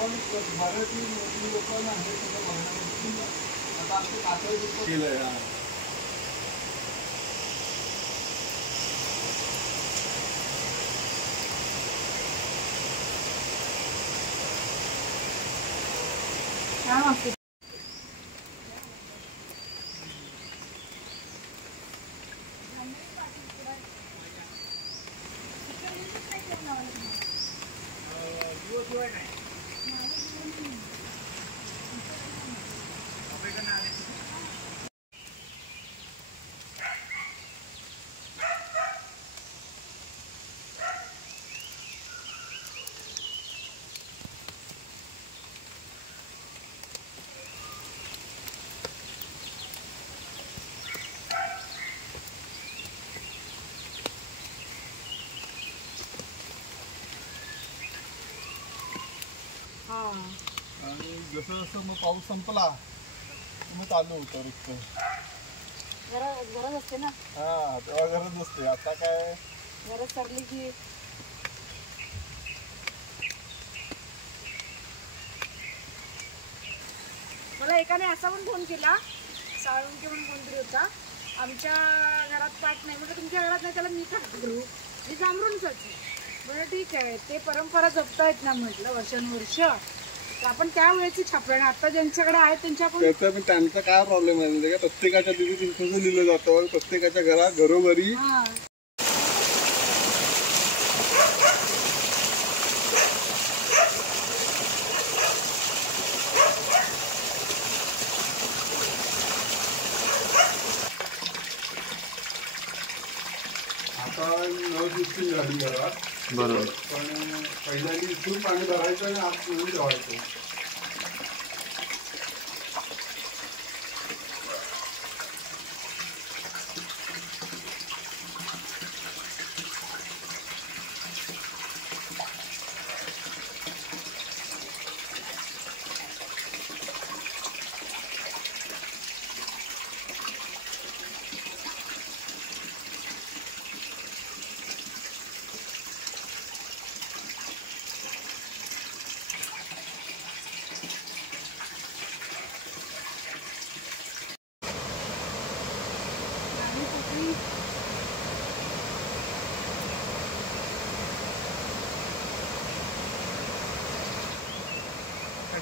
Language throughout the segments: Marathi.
आपण मराठी मोठी लोकांना हे सगळं बघण्यामध्ये आता आमचं कातळ केलंय. आणि जसं जसं मग पाऊस संपला मग चालू होतं रिक्त. गरज असते ना. हा तेव्हा गरज नसते. आता काय गरज पडली की मला एकाने असा पण फोन केला, साळुंके म्हणून कोणतरी होता, आमच्या घरात पाठ नाही म्हणजे तुमच्या घरात नाही त्याला मी का करू, मी जांभरूनच. बरं ठीक आहे, ते परंपरा जपतायत ना म्हटलं वर्षानुवर्ष, तर आपण त्यावेळेची छापलं आणि आता ज्यांच्याकडे आहे त्यांच्या आपण त्यांचा काय प्रॉब्लेम आहे का प्रत्येकाच्या तिथे कसं लिहिलं जातं प्रत्येकाच्या घरात घरोघरी. आता नळ सिस्टीम झाली घरात. बरोबर. पण पहिल्यांदा इथून पाणी भरायचं आणि आत म्हणून ठेवायचं.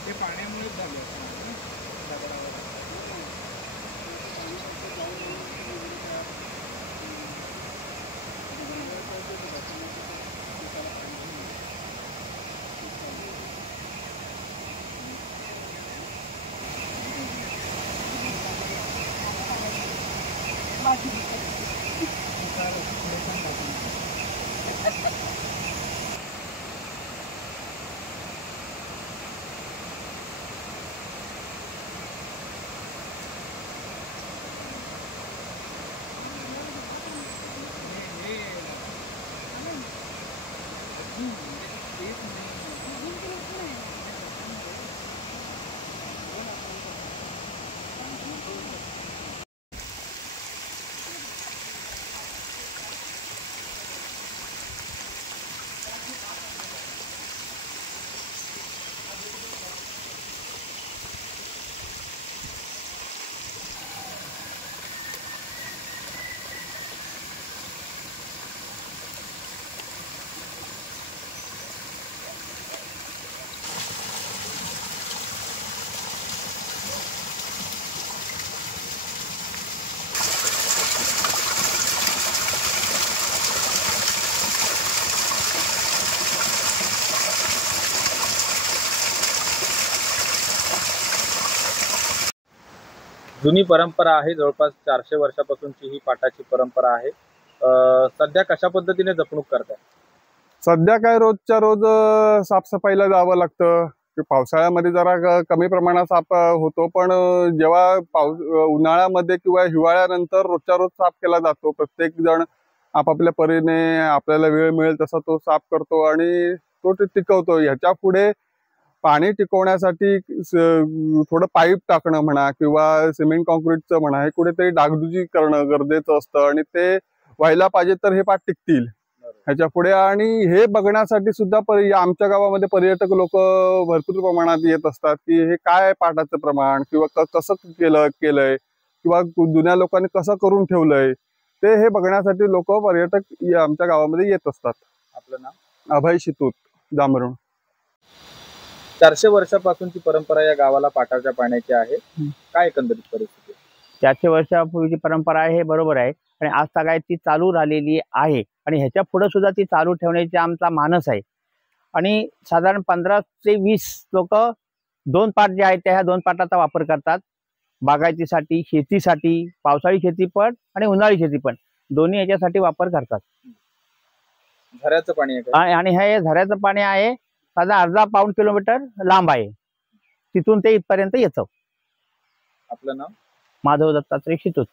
ते पाण्यामुळे झालं. जुनी परंपरा आहे, जवळपास 400 वर्षापासूनची ही पाटाची परंपरा आहे. सध्या कशा पद्धतीने जपणूक करताय? सध्या काय रोजच्या रोज साफसफाईला जावं लागतं, की पावसाळ्यामध्ये जरा कमी प्रमाणात साप होतो, पण जेव्हा उन्हाळ्यामध्ये किंवा हिवाळ्यानंतर रोजच्या रोज साफ केला जातो. प्रत्येक जण आपापल्या परीने आपल्याला वेळ मिळेल तसा तो साफ करतो आणि तो टिकवतो. ह्याच्या पुढे पाणी टिकवण्यासाठी थोडं पाईप टाकणं म्हणा किंवा सिमेंट कॉन्क्रीटचं म्हणा, हे कुठेतरी डागडुजी करणं गरजेचं असतं आणि ते व्हायला पाहिजे तर हे पाठ टिकतील ह्याच्या पुढे. आणि हे बघण्यासाठी सुद्धा आमच्या गावामध्ये पर्यटक लोक भरपूर प्रमाणात येत असतात की हे काय पाटाचं प्रमाण किंवा कसं केलंय किंवा जुन्या लोकांनी कसं करून ठेवलंय ते हे बघण्यासाठी लोक पर्यटक आमच्या गावामध्ये येत असतात. आपलं नाव? अभय शितूत, जांभरुण. 400 वर्षापासूनची परंपरा या गावाला पाटाच्या पाण्याची आहे. काय एकंदरीत परिस्थिती? 400 वर्षापूर्वीची परंपरा आहे, हे बरोबर आहे. आणि आज सगळ्यात ती चालू राहिलेली आहे आणि ह्याच्या पुढे सुद्धा ती चालू ठेवण्याची आमचा मानस आहे. आणि साधारण 15 ते 20 लोक 2 पाट जे आहेत त्या ह्या 2 पाटाचा वापर करतात. बागायतीसाठी, शेतीसाठी, पावसाळी शेती पण आणि उन्हाळी शेती पण दोन्ही याच्यासाठी वापर करतात. झऱ्याचं पाणी आहे का? आणि हे झऱ्याचं पाणी आहे, साधा अर्धा पाऊण किलोमीटर लांब आहे. तिथून ते इथपर्यंत येतं. आपलं नाव? माधव दत्तात्रय शितूत.